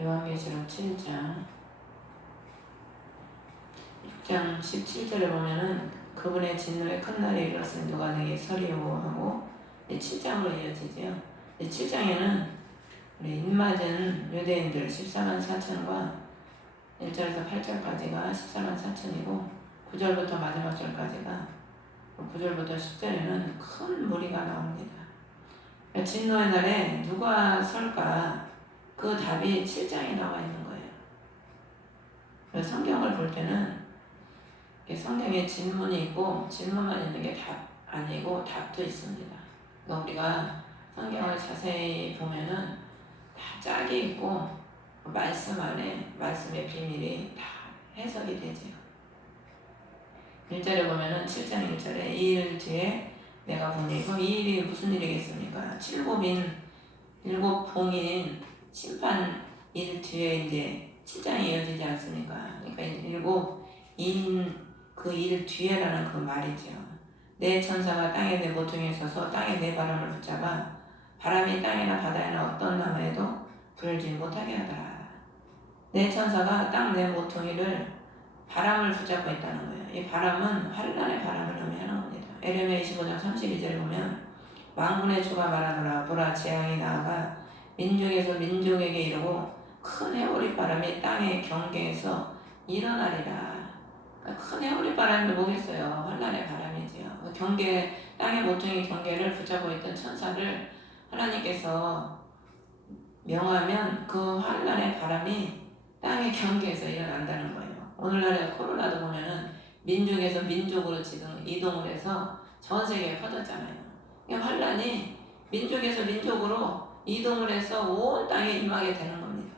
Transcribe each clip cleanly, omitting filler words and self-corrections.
요한계시록 7장 6장 17절에 보면은 그분의 진노의 큰 날이 이르렀으니 누가 내게 서리오 하고 7장으로 이어지죠. 7장에는 우리 입맞은 유대인들 14만 4천과 1절에서 8절까지가 14만 4천이고 9절부터 마지막 절까지가 9절부터 10절에는 큰 무리가 나옵니다. 진노의 날에 누가 설까? 그 답이 7장에 나와 있는 거예요. 성경을 볼 때는 성경에 질문이 있고 질문만 있는 게 답 아니고 답도 있습니다. 그러니까 우리가 성경을 자세히 보면은 다 짝이 있고 말씀 안에 말씀의 비밀이 다 해석이 되죠. 1절에 보면은 7장 1절에 이 일 뒤에 내가 보니 이 일이 무슨 일이겠습니까? 일곱 봉인 심판 일 뒤에 이제 7장이 이어지지 않습니까? 그러니까 일곱 인 그 일 뒤에라는 그 말이죠. 내 천사가 땅에 내 모퉁이에 서서 땅에 내 바람을 붙잡아 바람이 땅이나 바다에나 어떤 나무에도 불지 못하게 하더라. 내 천사가 땅 내 모퉁이를 바람을 붙잡고 있다는 거예요. 이 바람은 환란의 바람을 의미하는 겁니다. 에레미야 25장 32절에 보면 만군의 주가 말하노라 보라 재앙이 나아가 민족에서 민족에게 이르고 큰 해오리 바람이 땅의 경계에서 일어나리라. 큰 해오리 바람이 뭐겠어요? 환란의 바람이지요. 경계 땅의 모퉁이 경계를 붙잡고 있던 천사를 하나님께서 명하면 그 환란의 바람이 땅의 경계에서 일어난다는 거예요. 오늘날의 코로나도 보면은 민족에서 민족으로 지금 이동을 해서 전 세계에 퍼졌잖아요. 환란이 민족에서 민족으로 이동을 해서 온 땅에 임하게 되는 겁니다.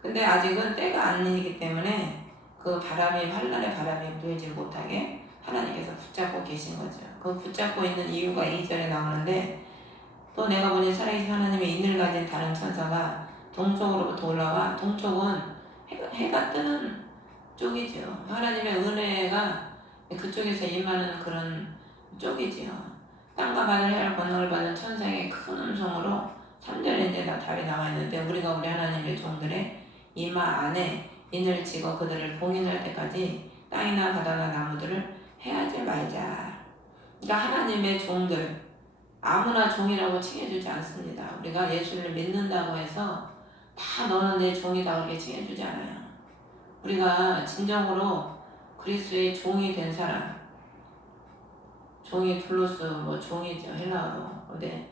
근데 아직은 때가 아니기 때문에 그 바람이 환란의 바람이 불지 못하게 하나님께서 붙잡고 계신 거죠. 그 붙잡고 있는 이유가 2절에 나오는데 또 내가 보니 살아계신 하나님의 인을 가진 다른 천사가 동쪽으로부터 올라와 동쪽은 해가 뜨는 쪽이죠. 하나님의 은혜가 그쪽에서 임하는 그런 쪽이지요. 땅과 바다를 해할 권능을 받은 천사에게 큰 음성으로 3절에 이제 다 답이 나와 있는데 우리가 우리 하나님의 종들의 이마 안에 인을 찍어 그들을 봉인할 때까지 땅이나 바다나 나무들을 해하지 말자. 그러니까 하나님의 종들 아무나 종이라고 칭해주지 않습니다. 우리가 예수를 믿는다고 해서 다 너는 내 종이다 그렇게 칭해주지 않아요. 우리가 진정으로 그리스도의 종이 된 사람, 종이 둘로스 종이죠 헬라어로. 근데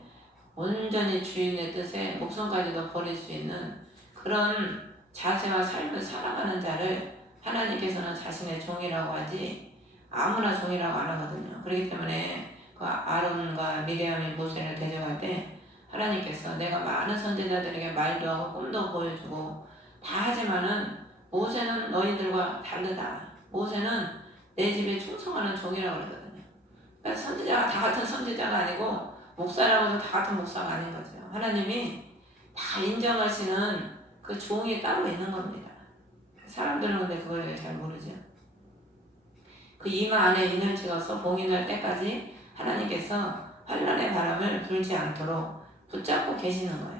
온전히 주인의 뜻에 목숨까지도 버릴 수 있는 그런 자세와 삶을 살아가는 자를 하나님께서는 자신의 종이라고 하지 아무나 종이라고 안 하거든요. 그렇기 때문에 그 아론과 미리암이 모세를 대적할 때 하나님께서 내가 많은 선지자들에게 말도 하고 꿈도 보여주고 다 하지만은 모세는 너희들과 다르다. 모세는 내 집에 충성하는 종이라고 그러거든요. 그러니까 선지자가 다 같은 선지자가 아니고 목사라고 해서 다 같은 목사가 아닌 거죠. 하나님이 다 인정하시는 그 종이 따로 있는 겁니다. 사람들은 근데 그걸 잘 모르죠. 그 이마 안에 인을 찍어서 봉인할 때까지 하나님께서 환란의 바람을 불지 않도록 붙잡고 계시는 거예요.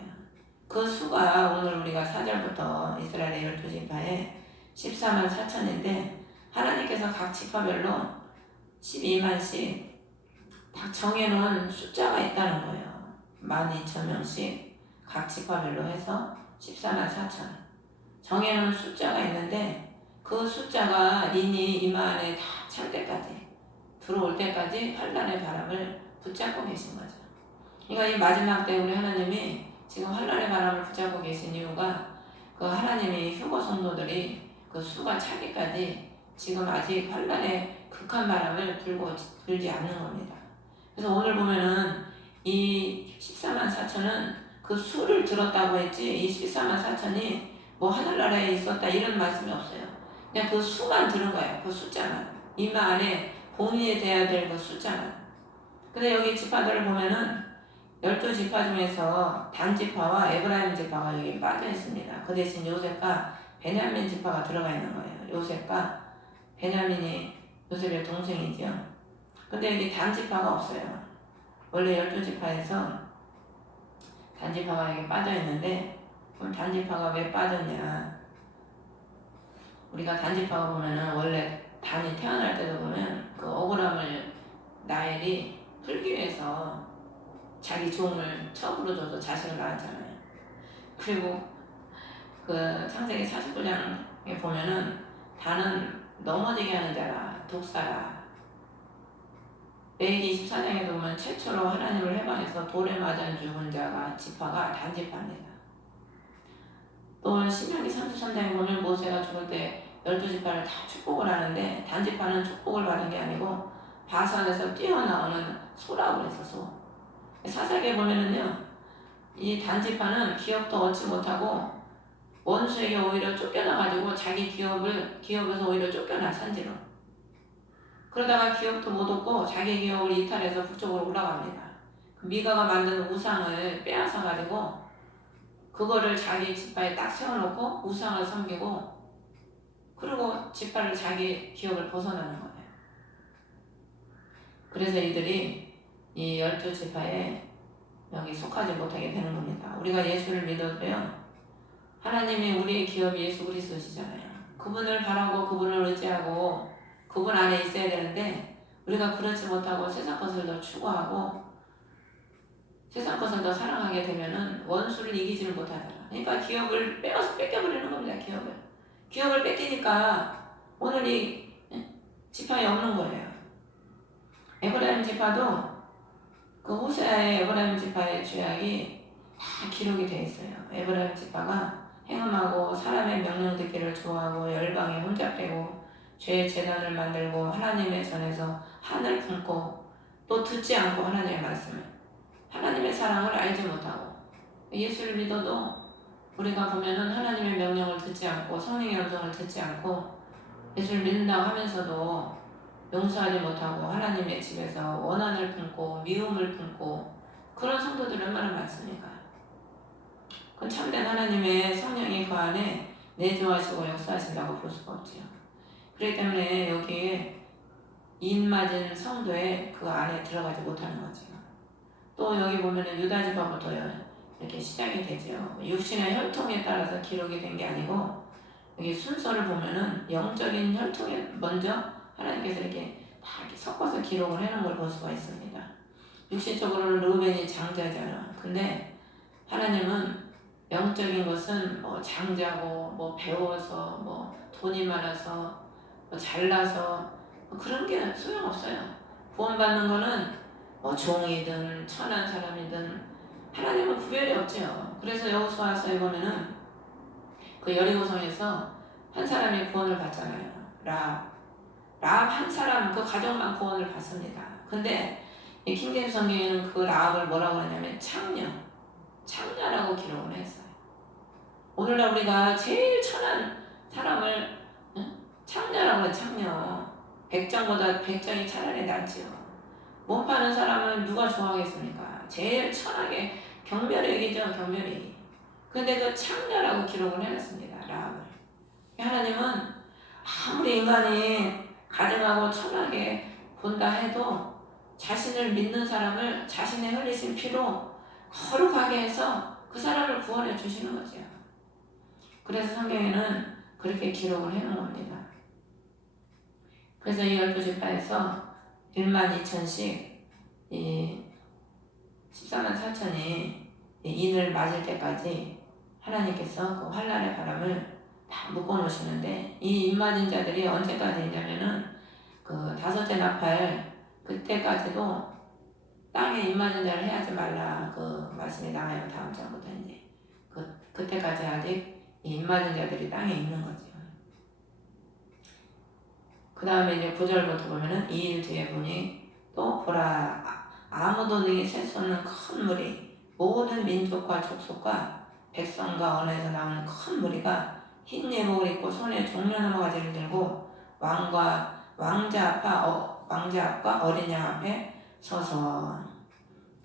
그 수가 오늘 우리가 4절부터 이스라엘의 12지파에 14만 4천인데 하나님께서 각 지파별로 12만씩 다 정해놓은 숫자가 있다는 거예요. 12,000명씩 각 지파별로 해서 14만 4천 정해놓은 숫자가 있는데 그 숫자가 인이 이마 안에 다 찰 때까지 들어올 때까지 환란의 바람을 붙잡고 계신 거죠. 그러니까 이 마지막 때 우리 하나님이 지금 환란의 바람을 붙잡고 계신 이유가 그 하나님이 휴거 성도들이 그 수가 차기까지 지금 아직 환란의 극한 바람을 불지 않는 겁니다. 그래서 오늘 보면은 이 14만 4천은 그 수를 들었다고 했지 이 14만 4천이 뭐 하늘나라에 있었다 이런 말씀이 없어요. 그냥 그 수만 들은 거예요. 그 숫자만. 이마 안에 봉인이 돼야 될 그 숫자만. 근데 여기 지파들을 보면은 12지파 중에서 단 지파와 에브라임 지파가 여기 빠져 있습니다. 그 대신 요셉과 베냐민 지파가 들어가 있는 거예요. 요셉과 베냐민이 요셉의 동생이죠. 근데 여기 단 지파가 없어요. 원래 12지파에서 단 단지파가 여기 빠져 있는데, 그럼 단지파가 왜 빠졌냐? 우리가 단지파가 보면은 원래 단이 태어날 때도 보면 그 억울함을 나엘이 풀기 위해서 자기 종을 첩으로 줘서 자식을 낳았잖아요. 그리고 그 창세기 49장에 보면은 단은 넘어지게 하는 자라, 독사라. 레위기 24장에 보면 최초로 하나님을 해방해서 돌에 맞아 죽은 자가 지파가 단지파입니다. 또 신명기 33장에 보면 모세가 죽을 때 12지파를 다 축복을 하는데 단지파는 축복을 받은 게 아니고 바산에서 뛰어나오는 소라고 그래서 소. 사사기에 보면은요, 이 단지파는 기업도 얻지 못하고 원수에게 오히려 쫓겨나가지고 자기 기업에서 오히려 쫓겨나 산지로. 그러다가 기업도 못 얻고 자기 기업을 이탈해서 북쪽으로 올라갑니다. 그 미가가 만든 우상을 빼앗아가지고 그거를 자기 지파에 딱 세워놓고 우상을 섬기고, 그리고 지파를 자기 기업을 벗어나는 거예요. 그래서 이들이 이 12지파에 여기 속하지 못하게 되는 겁니다. 우리가 예수를 믿어도요, 하나님이 우리의 기업이 예수 그리스도시잖아요. 그분을 바라고 그분을 의지하고 그분 안에 있어야 되는데, 우리가 그렇지 못하고 세상 것을 더 추구하고 세상 것을 더 사랑하게 되면은 원수를 이기지를 못하잖아. 그러니까 기업을 뺏겨버리는 겁니다. 기업을 뺏기니까 오늘 이 지파에 없는 거예요. 에브라임 지파도 그 호세아의 에브라임 지파의 죄악이 다 기록이 돼 있어요. 에브라임 지파가 행음하고 사람의 명령 듣기를 좋아하고 열방에 혼잡되고 죄의 재단을 만들고 하나님의 전에서 한을 품고 또 듣지 않고 하나님의 말씀을, 하나님의 사랑을 알지 못하고, 예수를 믿어도 우리가 보면은 하나님의 명령을 듣지 않고 성령의 음성을 듣지 않고 예수를 믿는다고 하면서도 용서하지 못하고 하나님의 집에서 원한을 품고 미움을 품고 그런 성도들이 얼마나 많습니까? 그건 참된 하나님의 성령이 그 안에 내주하시고 역사하신다고 볼 수가 없지요. 그렇기 때문에 여기에 인맞은 성도에 그 안에 들어가지 못하는 거죠. 또 여기 보면은 유다지파부터 이렇게 시작이 되죠. 육신의 혈통에 따라서 기록이 된 게 아니고, 여기 순서를 보면은 영적인 혈통에 먼저 하나님께서 이렇게 다 이렇게 섞어서 기록을 해놓은 걸 볼 수가 있습니다. 육신적으로는 르우벤이 장자잖아. 근데 하나님은 영적인 것은 뭐 장자고 뭐 배워서 뭐 돈이 많아서 뭐 잘나서 뭐 그런 게 소용없어요. 구원받는 거는 뭐 종이든 천한 사람이든 하나님은 구별이 없죠. 그래서 여호수아서에 보면은 그 여리고성에서 한 사람이 구원을 받잖아요. 라합 한 사람 그 가족만 구원을 받습니다. 근데 이 킹제임스 성경에는 그 라합을 뭐라고 하냐면 창녀라고 기록을 했어요. 오늘날 우리가 제일 천한 사람을 창녀라고 해요. 창녀. 백정보다 백정이 차라리 낫지요. 몸 파는 사람을 누가 좋아하겠습니까? 제일 천하게 경멸의 얘기죠. 경멸의. 근데 그 창녀라고 기록을 해놨습니다. 라합을. 하나님은 아무리 인간이 가증하고 천하게 본다 해도 자신을 믿는 사람을 자신의 흘리신 피로 거룩하게 해서 그 사람을 구원해 주시는 거죠. 그래서 성경에는 그렇게 기록을 해놓은 겁니다. 그래서 이 12지파에서 12,000씩 이 14만 4천이 인을 맞을 때까지 하나님께서 그 환난의 바람을 다 묶어놓으시는데, 이 인맞은 자들이 언제까지 있냐면은 그 다섯째 나팔 그때까지도 땅에 인맞은 자를 해하지 말라 그 말씀이 나와요. 다음 장부터 이제 그때까지 아직 이 인맞은 자들이 땅에 있는 거죠. 그 다음에 이제 9절부터 보면은 2일 뒤에 보니 또 보라 아무도 능히 셀 수 없는 큰 무리, 모든 민족과 족속과 백성과 언어에서 나오는 큰 무리가 흰 예복을 입고 손에 종려나무 가지를 들고 왕자 앞과 어린 양 앞에 서서,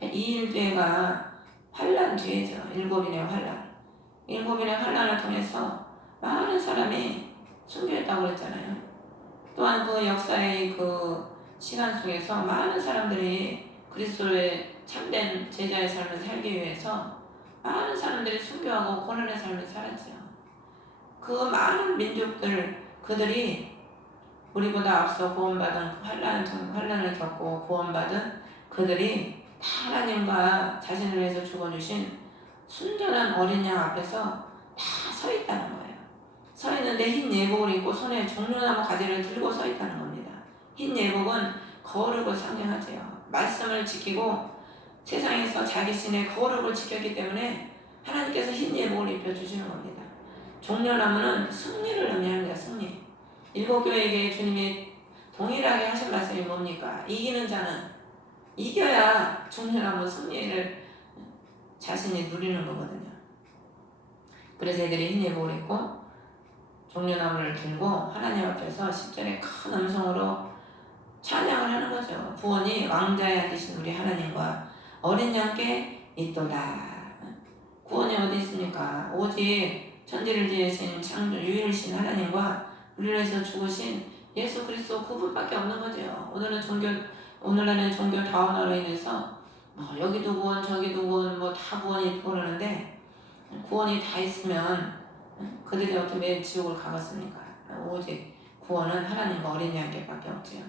2일 뒤에가 환란 뒤에죠. 7인의 환란. 7인의 환란을 통해서 많은 사람이 순교했다고 그랬잖아요. 또한 그 역사의 그 시간 속에서 많은 사람들이 그리스도의 참된 제자의 삶을 살기 위해서 많은 사람들이 순교하고 고난의 삶을 살았죠. 그 많은 민족들, 그들이 우리보다 앞서 구원받은 환난을 겪고 구원받은 그들이 다 하나님과 자신을 위해서 죽어주신 순전한 어린 양 앞에서 다 서 있다는 거예요. 서 있는데 흰 예복을 입고 손에 종려나무 가지를 들고 서 있다는 겁니다. 흰 예복은 거룩을 상징하지요. 말씀을 지키고 세상에서 자기 신의 거룩을 지켰기 때문에 하나님께서 흰 예복을 입혀주시는 겁니다. 종려나무는 승리를 의미합니다. 승리. 일곱 교회에게 주님이 동일하게 하신 말씀이 뭡니까? 이기는 자는 이겨야 종려나무 승리를 자신이 누리는 거거든요. 그래서 애들이 흰 예복을 입고 종려나무를 들고 하나님 앞에서 10절에 큰 음성으로 찬양을 하는 거죠. 구원이 왕자에 앉으신 우리 하나님과 어린 양께 있도다. 구원이 어디 있습니까? 오직 천지를 지으신 창조 유일신 하나님과 우리를 위해서 죽으신 예수 그리스도 그분밖에 없는 거죠. 오늘날은 종교 다원화로 인해서 여기도 구원 저기도 구원 다 구원이 있고 그러는데, 구원이 다 있으면 그들이 어떻게 지옥을 가겠습니까? 오직 구원은 하나님과 어린 양께밖에 없지요.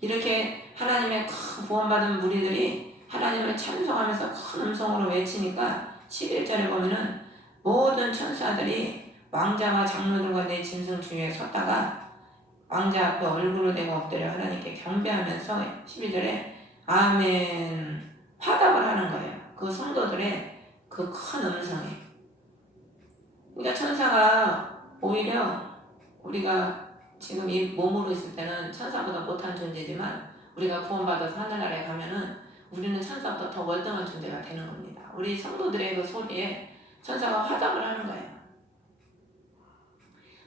이렇게 하나님의 큰 구원받은 무리들이 하나님을 찬송하면서 큰 음성으로 외치니까 11절에 보면은 모든 천사들이 왕자와 장로들과 내 짐승 주위에 섰다가 왕자 앞에 얼굴을 대고 엎드려 하나님께 경배하면서 12절에 아멘 화답을 하는 거예요. 그 성도들의 그 큰 음성에. 그러니까 천사가 오히려 우리가 지금 이 몸으로 있을 때는 천사보다 못한 존재지만 우리가 구원받아서 하늘나라에 가면은 우리는 천사보다 더 월등한 존재가 되는 겁니다. 우리 성도들의 그 소리에 천사가 화답을 하는 거예요.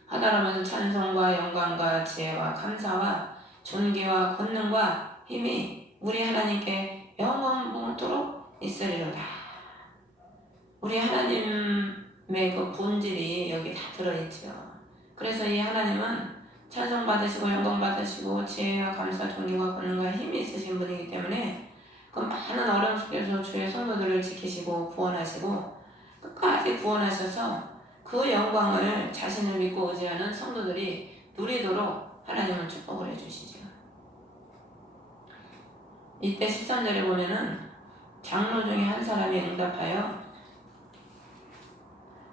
화답하면서 찬송과 영광과 지혜와 감사와 존귀와 권능과 힘이 우리 하나님께 영원토록 있으리로다. 우리 하나님의 그 본질이 여기 다 들어있죠. 그래서 이 하나님은 찬송받으시고 영광받으시고 지혜와 감사, 존귀와 권능과 힘이 있으신 분이기 때문에 그 많은 어려움 속에서 주의 성도들을 지키시고 구원하시고 끝까지 구원하셔서 그 영광을 자신을 믿고 의지하는 성도들이 누리도록 하나님은 축복을 해주시죠. 이때 13절에 보면은 장로 중에 한 사람이 응답하여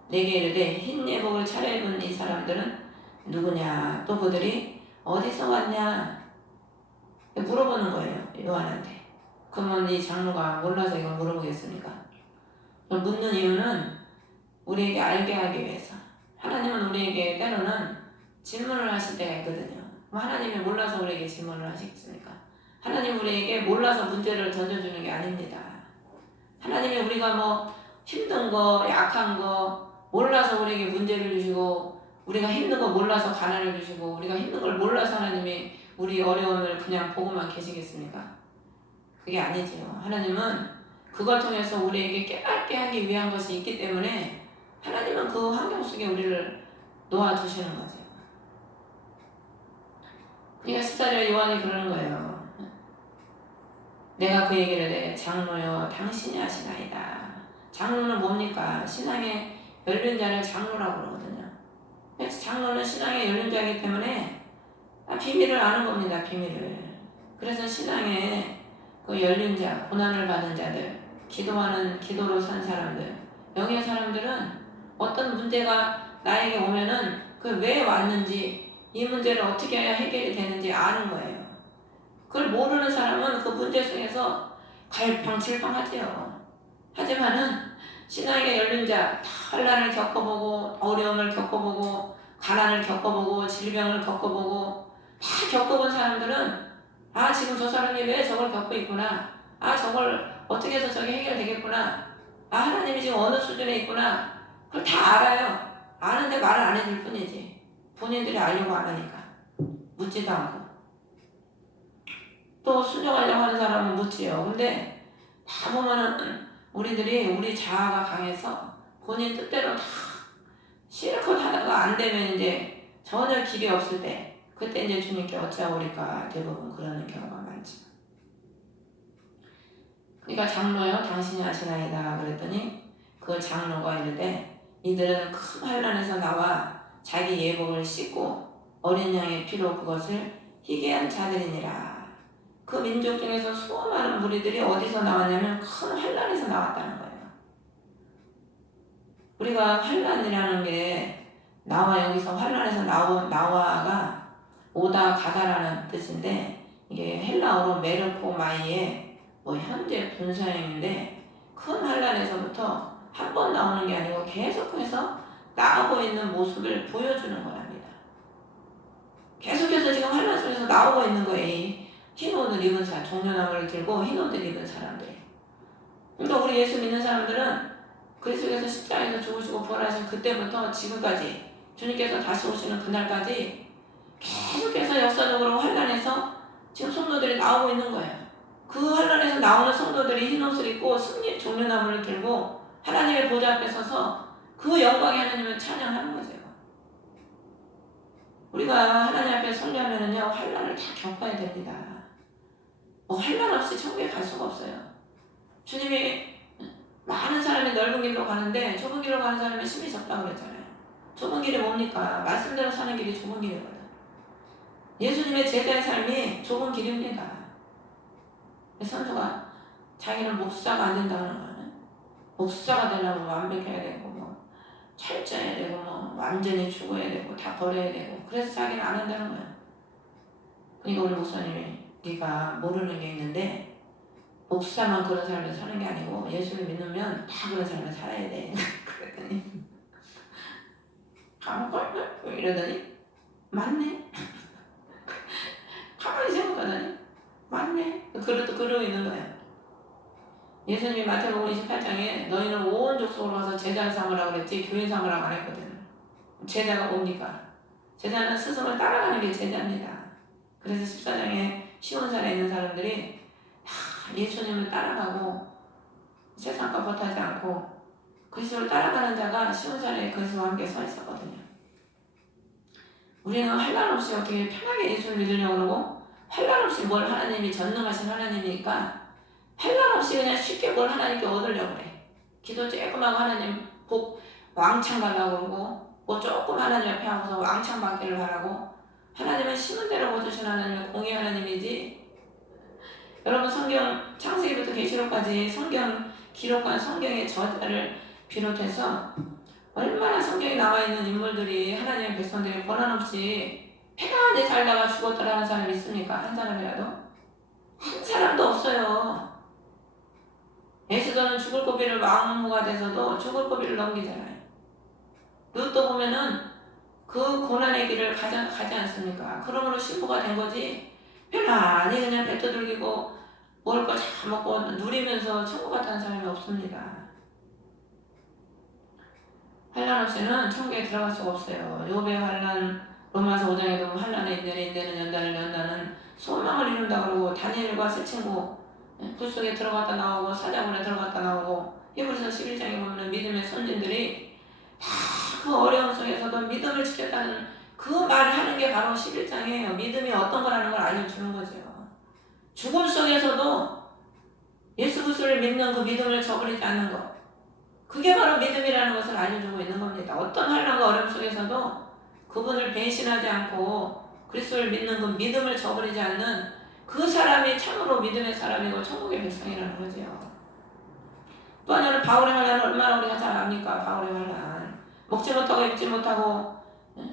내게 이르되 흰 예복을 차려입은 이 사람들은 누구냐? 또 그들이 어디서 왔냐? 물어보는 거예요. 요한한테. 그러면 이 장로가 몰라서 이걸 물어보겠습니까? 묻는 이유는 우리에게 알게 하기 위해서. 하나님은 우리에게 때로는 질문을 하실 때가 있거든요. 하나님이 몰라서 우리에게 질문을 하시겠습니까? 하나님 우리에게 몰라서 문제를 던져주는 게 아닙니다. 하나님이 우리가 힘든 거, 약한 거 몰라서 우리에게 문제를 주시고, 우리가 힘든 거 몰라서 가난을 주시고, 우리가 힘든 걸 몰라서 하나님이 우리 어려움을 그냥 보고만 계시겠습니까? 그게 아니지요. 하나님은 그걸 통해서 우리에게 깨닫게 하기 위한 것이 있기 때문에 하나님은 그 환경 속에 우리를 놓아두시는 거죠. 그러니까 14절에 요한이 그러는 거예요. 내가 그 얘기를 해. 장로여 당신이 하시나이다. 장로는 뭡니까? 신앙의 열린 자를 장로라고 그러거든요. 장로는 신앙의 열린 자이기 때문에 비밀을 아는 겁니다. 비밀을. 그래서 신앙의 그 열린 자, 고난을 받은 자들, 기도하는 기도로 산 사람들, 영의 사람들은 어떤 문제가 나에게 오면은 그 왜 왔는지, 이 문제를 어떻게 해야 해결이 되는지 아는 거예요. 그걸 모르는 사람은 그 문제 속에서 갈팡질팡하지요. 하지만은 신앙의 열린 자, 환난을 겪어보고 어려움을 겪어보고 가난을 겪어보고 질병을 겪어보고 다 겪어본 사람들은 지금 저 사람이 왜 저걸 겪고 있구나, 저걸 어떻게 해서 저게 해결되겠구나, 하나님이 지금 어느 수준에 있구나, 그걸 다 알아요. 아는데 말을 안 해줄 뿐이지. 본인들이 알려고 안 하니까 묻지도 않고. 또 순종하려고 하는 사람은 묻지요. 근데 다 보면은 우리들이 우리 자아가 강해서 본인 뜻대로 다 실컷 하다가 안 되면 이제 전혀 길이 없을 때, 그때 이제 주님께 어찌하오리까 대부분 그러는 경우가 많지. 그러니까 장로요 당신이 하시나이다 그랬더니 그 그 장로가 있는데 이들은 큰 환난에서 나와 자기 예복을 씻고 어린 양의 피로 그것을 희게한 자들이니라. 그 민족 중에서 수많은 무리들이 어디서 나왔냐면 큰 환난에서 나왔다는 거예요. 우리가 환난이라는 게 나와 여기서 환난에서 나와가 오다 가다라는 뜻인데 이게 헬라어로 메르코마이의 현재 분사형인데 큰 환난에서부터 한 번 나오는 게 아니고 계속해서 나오고 있는 모습을 보여주는 거랍니다. 계속해서 지금 환난 속에서 나오고 있는 거예요. 흰 옷을 입은 사람, 종려나무를 들고 흰 옷을 입은 사람들이. 그러니까 우리 예수 믿는 사람들은 그리스도께서 십자가에서 죽으시고 부활하신 그때부터 지금까지 주님께서 다시 오시는 그날까지 계속해서 역사적으로 환난에서 지금 성도들이 나오고 있는 거예요. 그 환난에서 나오는 성도들이 흰 옷을 입고 승리 종려나무를 들고 하나님의 보좌 앞에 서서 그 영광의 하나님을 찬양하는 거죠. 우리가 하나님 앞에 설교하면은요 환난을 다 겪어야 됩니다. 환난 없이 천국에 갈 수가 없어요. 주님이 많은 사람이 넓은 길로 가는데 좁은 길로 가는 사람은 심히 적다고 그랬잖아요. 좁은 길이 뭡니까? 말씀대로 사는 길이 좁은 길이거든. 예수님의 제자의 삶이 좁은 길입니다. 선수가 자기는 목사가 안 된다는 거는 목사가 되려면 완벽해야 되고 철저해야 되고 완전히 죽어야 되고 다 버려야 되고 그래서 자기는 안 한다는 거야. 그러니까 우리 목사님이 네가 모르는 게 있는데 목사만 그런 삶을 사는 게 아니고 예수를 믿으면 다 그런 삶을 살아야 돼. 그랬더니 가만걸? 이러더니 맞네. 가만히 생각하더니 맞네. 그러고 있는 거야. 예수님이 마태복음 28장에 너희는 온 족속으로 가서 제자를 삼으라고 그랬지 교인 삼으라고 안 했거든. 제자가 뭡니까? 제자는 스승을 따라가는 게 제자입니다. 그래서 14장에 시온산에 있는 사람들이 다 예수님을 따라가고 세상과 벗하지 않고 그리스도를 따라가는 자가 시온산에 그리스도와 함께 서 있었거든요. 우리는 환난 없이 어떻게 편하게 예수를 믿으려고 그러고 환난 없이 뭘 하나님이 전능하신 하나님이니까 환난 없이 그냥 쉽게 뭘 하나님께 얻으려고 그래. 기도 조금하고 하나님 복 왕창 달라고 그러고 조금 하나님 앞에 하고서 왕창 받기를 바라고 하나님은 심은 대로 거두신 하나님은 공의 하나님이지. 여러분 성경 창세기부터 계시록까지 성경 기록한 성경의 저자를 비롯해서 얼마나 성경에 나와 있는 인물들이 하나님의 백성들이 권한 없이 편안히 살다가 죽었더라는 사람이 있습니까? 한 사람이라도? 한 사람도 없어요. 에스더는 죽을 고비를 왕후가 돼서도 죽을 고비를 넘기잖아요. 룻도 보면은 그 고난의 길을 가지 않습니까? 그러므로 신부가 된 거지 편안히 그냥 배 두들기고 먹을 거 잘 먹고 누리면서 천국 같다는 사람이 없습니다. 환난 없이는 천국에 들어갈 수가 없어요. 욥의 환난, 로마서 5장에도 환난의 인내는 연단을 연다는 소망을 이룬다 그러고 다니엘과 새 친구 불 속에 들어갔다 나오고 사자굴에 들어갔다 나오고 히브리서 11장에 보면 믿음의 선진들이 다 그 어려움 속에서도 믿음을 지켰다는 그 말을 하는 게 바로 11장이에요. 믿음이 어떤 거라는 걸 알려주는 거죠. 죽음 속에서도 예수 그리스도를 믿는 그 믿음을 저버리지 않는 것, 그게 바로 믿음이라는 것을 알려주고 있는 겁니다. 어떤 환난과 어려움 속에서도 그분을 배신하지 않고 그리스도를 믿는 그 믿음을 저버리지 않는 그 사람이 참으로 믿음의 사람이고 천국의 백성이라는 거죠. 또 하나는 바울의 환난을 얼마나 우리가 잘 압니까? 바울의 환난. 먹지 못하고 입지 못하고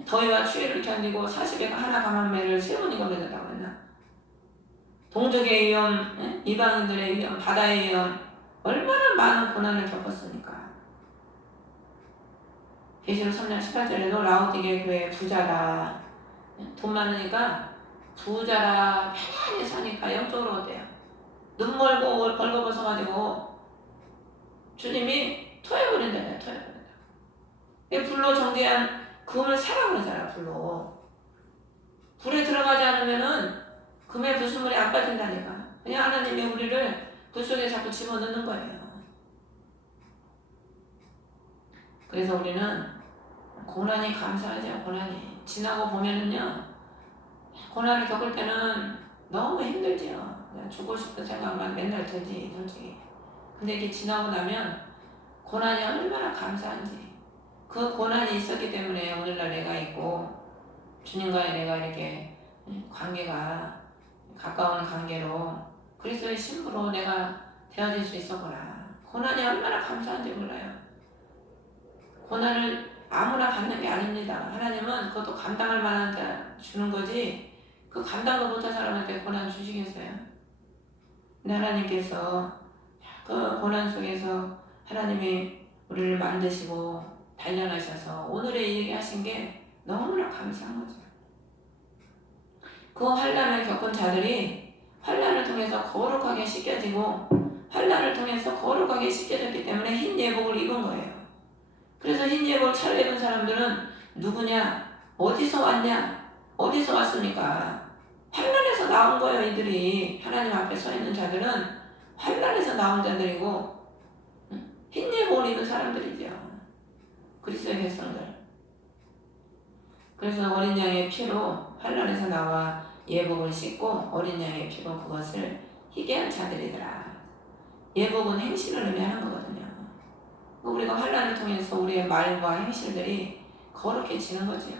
더위와 추위를 견디고 40에 하나 감한매를 3번이나 먹였다고 했나? 동족의 위험, 이방인들의 위험, 바다의 위험, 얼마나 많은 고난을 겪었습니까? 계시록 3장 18절에도 라오디게 교회 부자라, 돈 많으니까 부자라, 편안히 사니까 영적으로 어때요? 눈 멀고 벌거벗어가지고 주님이 토해버린다네요. 토해버린다. 불로 정죄한 금을 사라 그러잖아요. 불에 들어가지 않으면은 금의 불순물이 안 빠진다니까. 그냥 하나님이 우리를 불 속에 자꾸 집어넣는 거예요. 그래서 우리는 고난이 감사하죠. 고난이 지나고 보면은요, 고난을 겪을 때는 너무 힘들지요. 그냥 죽고 싶은 생각만 맨날 들지, 솔직히. 근데 이게 지나고 나면 고난이 얼마나 감사한지. 그 고난이 있었기 때문에 오늘날 내가 있고 주님과의 내가 이렇게 관계가 가까운 관계로 그리스도의 신부로 내가 되어질 수 있었구나. 고난이 얼마나 감사한지 몰라요. 고난을 아무나 받는 게 아닙니다. 하나님은 그것도 감당할 만한 자 주는 거지 그 감당도 못한 사람한테 고난 주시겠어요? 근데 하나님께서 그 고난 속에서 하나님이 우리를 만드시고 단련하셔서 오늘에 이르게 하신 게 너무나 감사한 거죠. 그 환난을 겪은 자들이 환난을 통해서 거룩하게 씻겨지고 환난을 통해서 거룩하게 씻겨졌기 때문에 흰 예복을 입은 거예요. 그래서 흰 예복을 차려입은 사람들은 누구냐? 어디서 왔냐? 어디서 왔습니까? 환난에서 나온 거예요. 이들이 하나님 앞에 서 있는 자들은 환난에서 나온 자들이고 흰 예복을 입은 사람들이죠. 그리스도의 백성들. 그래서 어린 양의 피로 환난에서 나와 예복을 씻고 어린 양의 피로 그것을 희게 한 자들이더라. 예복은 행실을 의미하는 거거든요. 우리가 환난을 통해서 우리의 말과 행실들이 거룩해지는 거죠.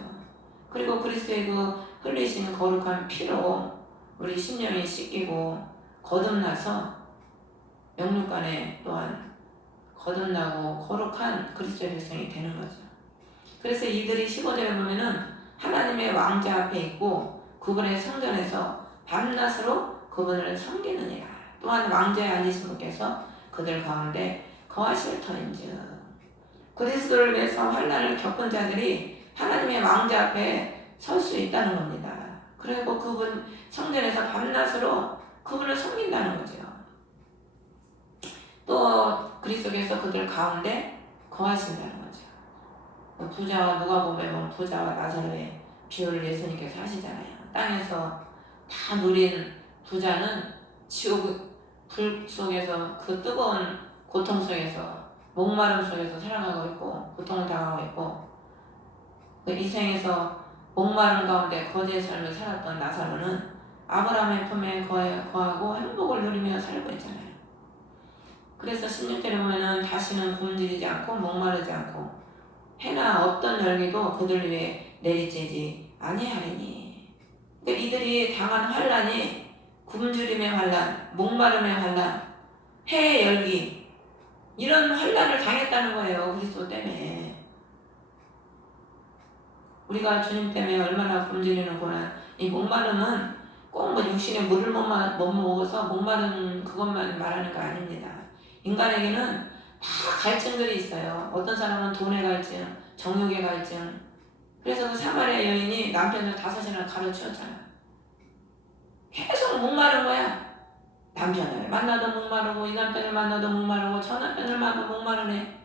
그리고 그리스도의 그 흘리시는 거룩한 피로 우리 심령이 씻기고 거듭나서 영육간에 또한 거듭나고 거룩한 그리스도의 백성이 되는 거죠. 그래서 이들이 15절에 보면은 하나님의 왕자 앞에 있고 그분의 성전에서 밤낮으로 그분을 섬기느니라. 또한 왕자에 앉으신 분께서 그들 가운데 거하실 터인즉. 그리스도를 위해서 환난을 겪은 자들이 하나님의 왕자 앞에 설 수 있다는 겁니다. 그리고 그분 성전에서 밤낮으로 그분을 섬긴다는 거죠. 또 그리스도께서 그들 가운데 거하신다는 거죠. 부자와 누가복음에 부자와 나사로의 비유를 예수님께서 하시잖아요. 땅에서 다 누린 부자는 지옥 불 속에서 그 뜨거운 고통 속에서 목마름 속에서 살아가고 있고 고통을 당하고 있고 그 이 생에서 목마름 가운데 거지의 삶을 살았던 나사로는 아브라함의 품에 거하고 행복을 누리며 살고 있잖아요. 그래서 16절에 보면은 다시는 굶주리지 않고 목마르지 않고 해나 어떤 열기도 그들 위에 내리쬐지 아니하리니. 그러니까 이들이 당한 환난이 굶주림의 환난, 목마름의 환난, 해의 열기 이런 환난을 당했다는 거예요. 그리스도 때문에. 우리가 주님 때문에 얼마나 굶주리는 고난. 이 목마름은 꼭 뭐 육신에 물을 못 먹어서 목마른 그것만 말하는 거 아닙니다. 인간에게는 다 갈증들이 있어요. 어떤 사람은 돈의 갈증, 정욕의 갈증. 그래서 그 사마리아 여인이 남편을 5이나 가로치웠잖아. 계속 목마른 거야. 남편을 만나도 목마르고 이 남편을 만나도 목마르고 저 남편을 만나도 목마르네.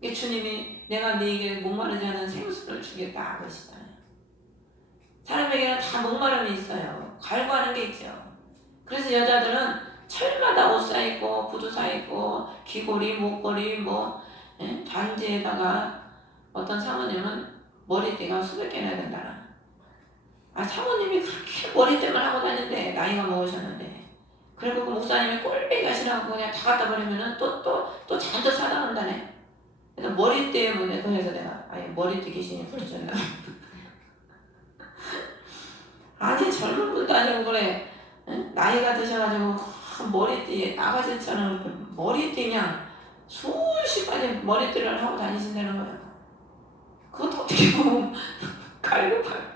이게 주님이 내가 네게 목마르지 않은 생수를 주겠다 그러시잖아요. 사람에게는 다 목마름이 있어요. 갈구하는 게 있죠. 그래서 여자들은 철마다 옷 사입고 구두 사입고 귀걸이 목걸이 반지에다가 어떤 사모님은 머리띠가 수백 개나 된다. 사모님이 그렇게 머리띠만 하고 다니는데 나이가 먹으셨는데 그리고 그 목사님이 꼴배기 하시라고 그냥 다 갖다 버리면은 또 잔뜩 사다 놓는다네. 그래서 머리띠에 그래서 내가 머리띠 귀신이 부르셨나. 아니 젊은 분도 아니고 그래. 나이가 드셔가지고 머리띠에 나가지처럼 머리띠 그냥 수십 가지 머리띠를 하고 다니신다는 거야. 그것도 어떻게 보면 갈급하고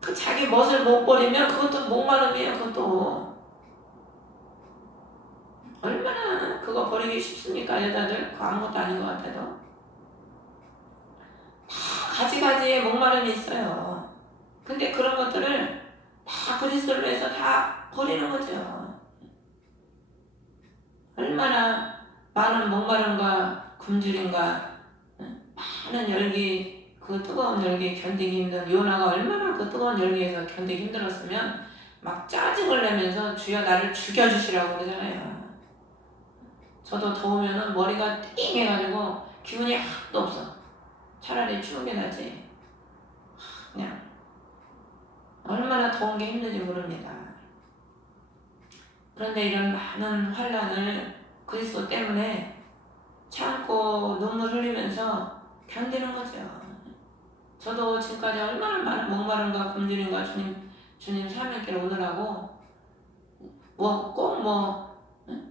그 자기 멋을 못 버리면 그것도 목마름이에요. 그것도 얼마나 그거 버리기 쉽습니까? 여자들 그거 아무것도 아닌 것 같아도 다 가지가지의 목마름이 있어요. 근데 그런 것들을 다 그리스도를 위해서 다 버리는 거죠. 얼마나 많은 목마름과 굶주림과 많은 열기, 그 뜨거운 열기 견디기 힘든 요나가 얼마나 그 뜨거운 열기에서 견디기 힘들었으면 막 짜증을 내면서 주여 나를 죽여주시라고 그러잖아요. 저도 더우면은 머리가 띵 해가지고 기분이 하나도 없어. 차라리 추운 게 낫지. 그냥 얼마나 더운 게 힘든지 모릅니다. 그런데 이런 많은 환난을 그리스도 때문에 참고 눈물 흘리면서 견디는 거죠. 저도 지금까지 얼마나 많은 목마름과 굶주림과 주님 사명길 오느라고 꼭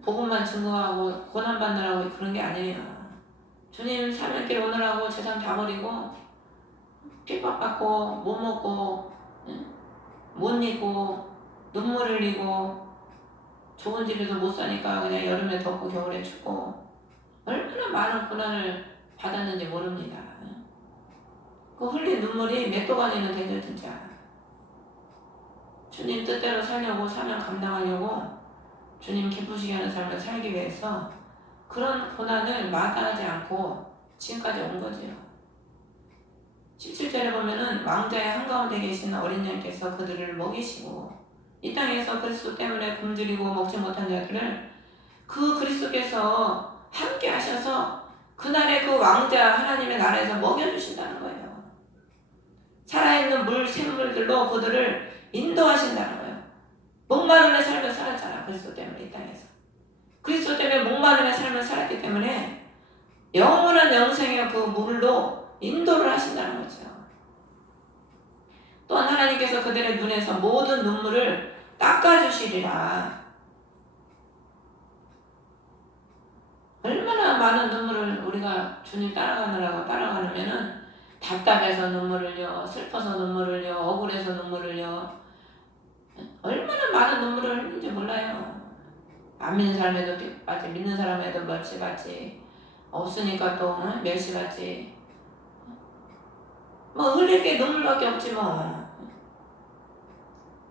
복음만 증거하고 고난 받느라고 그런 게 아니에요. 주님 사명길 오느라고 재산 다 버리고 핍박받고 못 먹고 못 입고 눈물 흘리고 좋은 집에서 못 사니까 그냥 여름에 덥고 겨울에 춥고 얼마나 많은 고난을 받았는지 모릅니다. 그 흘린 눈물이 몇 도가니는 되죠 진짜. 주님 뜻대로 살려고 사명 감당하려고 주님 기쁘시게 하는 삶을 살기 위해서 그런 고난을 마다하지 않고 지금까지 온 거지요. 17절에 보면은 왕자의 한가운데 계신 어린 양께서 그들을 먹이시고 이 땅에서 그리스도 때문에 굶주리고 먹지 못한 자들을 그 그리스도께서 함께 하셔서 그날의 그 왕자 하나님의 나라에서 먹여주신다는 거예요. 살아있는 샘물들로 그들을 인도하신다는 거예요. 목마름의 삶을 살았잖아. 그리스도 때문에 이 땅에서. 그리스도 때문에 목마름의 삶을 살았기 때문에 영원한 영생의 그 물로 인도를 하신다는 거죠. 또한 하나님께서 그들의 눈에서 모든 눈물을 닦아주시리라. 얼마나 많은 눈물을 우리가 주님 따라가느면은 답답해서 눈물을 흘려, 슬퍼서 눈물을 흘려, 억울해서 눈물을 흘려, 얼마나 많은 눈물을 흘리는지 몰라요. 안 믿는 사람에도 핍받지, 믿는 사람에도 멸시받지, 없으니까 또 멸시받지. 흘릴 게 눈물밖에 없지 뭐.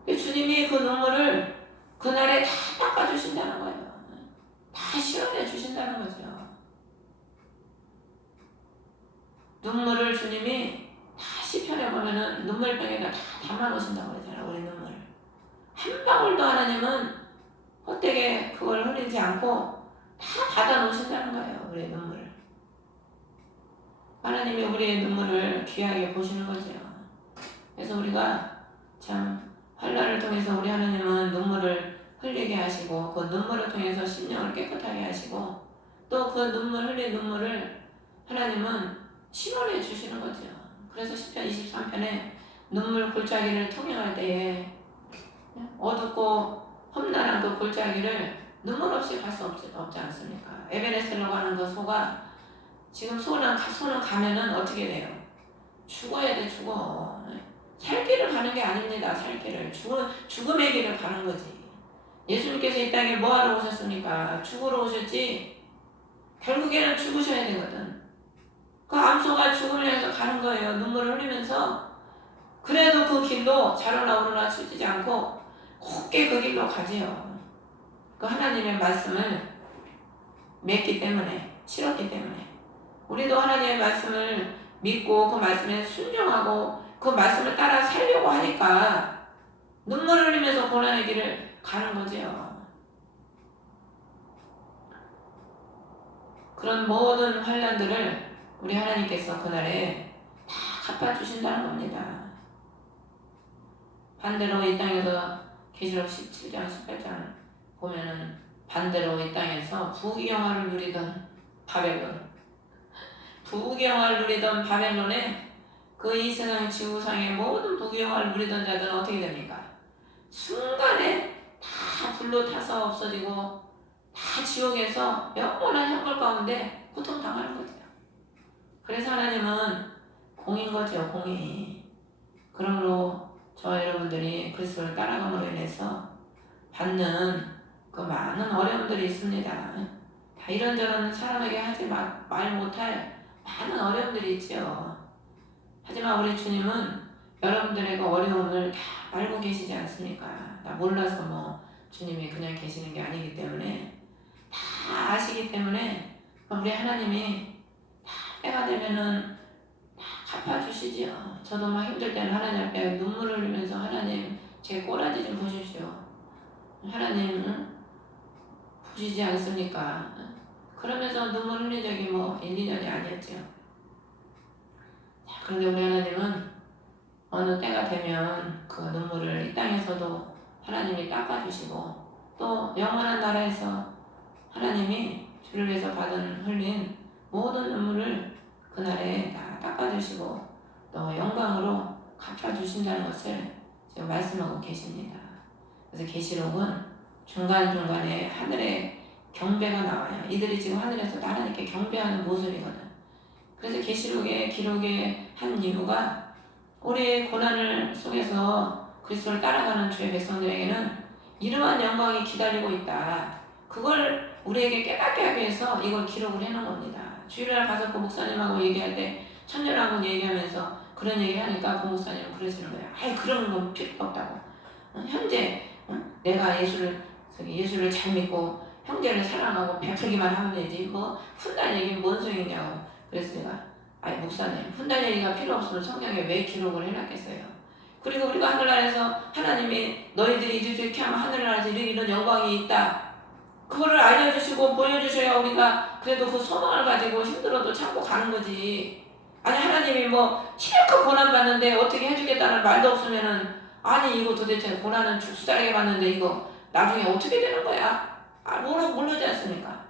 주님이 그 눈물을 그날에 다 닦아주신다는 거예요. 다 시원해 주신다는 거죠. 눈물을 주님이 다 시편에 보면은 눈물병에다 다 담아놓으신다고 그러잖아요. 우리 눈물. 한 방울도 하나님은 헛되게 그걸 흘리지 않고 다 받아놓으신다는 거예요. 우리의 눈물을. 하나님이 우리의 눈물을 귀하게 보시는 거죠. 그래서 우리가 참 환난을 통해서 우리 하나님은 눈물을 흘리게 하시고 그 눈물을 통해서 심령을 깨끗하게 하시고 또 그 흘린 눈물을 하나님은 시원해 주시는 거죠. 그래서 시편 23편에 눈물 골짜기를 통행할 때에 어둡고 험난한 그 골짜기를 눈물 없이 갈 수 없지 않습니까? 에베레스트라고 하는 그 소가 지금 소는 가면은 어떻게 돼요? 죽어야 돼. 죽어. 살 길을 가는 게 아닙니다. 살 길을. 죽음의 길을 가는 거지. 예수님께서 이 땅에 뭐하러 오셨습니까? 죽으러 오셨지. 결국에는 죽으셔야 되거든. 그 암소가 죽음을 향해서 가는 거예요. 눈물을 흘리면서. 그래도 그 길로 자로나 오르나 치우치지 않고 곱게 그 길로 가지요. 그 하나님의 말씀을 맺기 때문에, 싫었기 때문에. 우리도 하나님의 말씀을 믿고 그 말씀에 순종하고 그 말씀을 따라 살려고 하니까 눈물을 흘리면서 고난의 길을 가는 거지요. 그런 모든 환난들을 우리 하나님께서 그날에 다 갚아주신다는 겁니다. 반대로 이 땅에서 계시록 17장 18장 보면은 반대로 이 땅에서 부귀영화를 누리던 바벨론에 그 이 세상 지구상의 모든 부귀영화를 누리던 자들은 어떻게 됩니까? 순간에 다 불로 타서 없어지고 다 지옥에서 영원한 형벌 가운데 고통당하는 거죠. 그래서 하나님은 공인 거죠. 공인. 그러므로 저와 여러분들이 그리스도를 따라감으로 인해서 받는 그 많은 어려움들이 있습니다. 다 이런저런 사람에게 하지 말 못할 많은 어려움들이 있죠. 하지만 우리 주님은 여러분들의 그 어려움을 다 알고 계시지 않습니까? 다 몰라서 주님이 그냥 계시는 게 아니기 때문에 다 아시기 때문에 우리 하나님이 다 때가 되면은 다 갚아주시지요. 저도 막 힘들 때는 하나님 앞에 눈물을 흘리면서 하나님 제 꼬라지 좀 보십시오. 하나님 보시지 않습니까? 그러면서 눈물 흘린 적이 1, 2년이 아니었죠. 그런데 우리 하나님은 어느 때가 되면 그 눈물을 이 땅에서도 하나님이 닦아주시고 또 영원한 나라에서 하나님이 주를 위해서 흘린 모든 눈물을 그날에 다 닦아주시고 또 영광으로 갚아주신다는 것을 지금 말씀하고 계십니다. 그래서 계시록은 중간중간에 하늘의 경배가 나와요. 이들이 지금 하늘에서 하나님께 경배하는 모습이거든. 그래서 계시록의 기록의 한 이유가 우리의 고난을 속에서 그리스도를 따라가는 주의 백성들에게는 이러한 영광이 기다리고 있다. 그걸 우리에게 깨닫게 하기 위해서 이걸 기록을 해놓은 겁니다. 주일날 가서 그 목사님하고 얘기할 때 천년왕국 얘기하면서 그런 얘기를 하니까 그 목사님은 그러시는 거예요. 아이 그런 건 필요 없다고. 현재 내가 예수를 잘 믿고 형제를 사랑하고 베풀기만 하면 되지 뭐 훗날 얘기는 뭔 소용이냐고. 그래서 내가 아이 목사님 훗날 얘기가 필요 없으면 성경에 왜 기록을 해놨겠어요. 그리고 우리가 하늘나라에서 하나님이 너희들이 이렇게 하면 하늘나라에서 이런 영광이 있다. 그거를 알려주시고 보여주셔야 우리가 그래도 그 소망을 가지고 힘들어도 참고 가는 거지. 아니 하나님이 뭐 실컷 고난받는데 어떻게 해주겠다는 말도 없으면은 아니 이거 도대체 고난은 죽살게 받는데 이거 나중에 어떻게 되는 거야? 모르지 않습니까?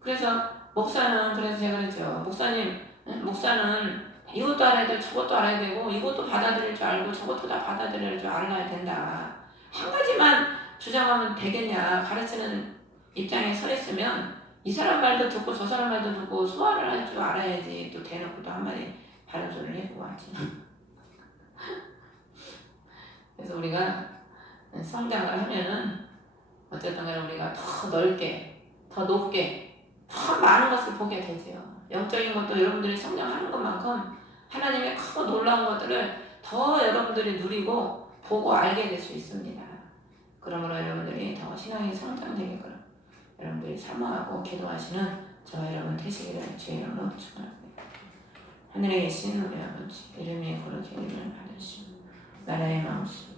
그래서 목사는 그래서 제가 그랬죠. 목사는 이것도 알아야 되고 저것도 알아야 되고 이것도 받아들일 줄 알고 저것도 다 받아들일 줄 알아야 된다. 한 가지만 주장하면 되겠냐. 가르치는 입장에 서 있으면 이 사람 말도 듣고 저 사람 말도 듣고 소화를 할 줄 알아야지. 또 대놓고 또 한마디 바른 소리를 해주고 하지. 그래서 우리가 성장을 하면은 어쨌든 간에 우리가 더 넓게 더 높게 더 많은 것을 보게 되죠. 영적인 것도 여러분들이 성장하는 것만큼 하나님의 크고 놀라운 것들을 더 여러분들이 누리고 보고 알게 될 수 있습니다. 그러므로 여러분들이 더 신앙이 성장되게끔 여러분들이 사모하고 기도하시는 저와 여러분 되시기를 주의 이름으로 축원합니다. 하늘에 계신 우리 아버지 이름이 거룩히 이름을 받으시고 나라의 마음씨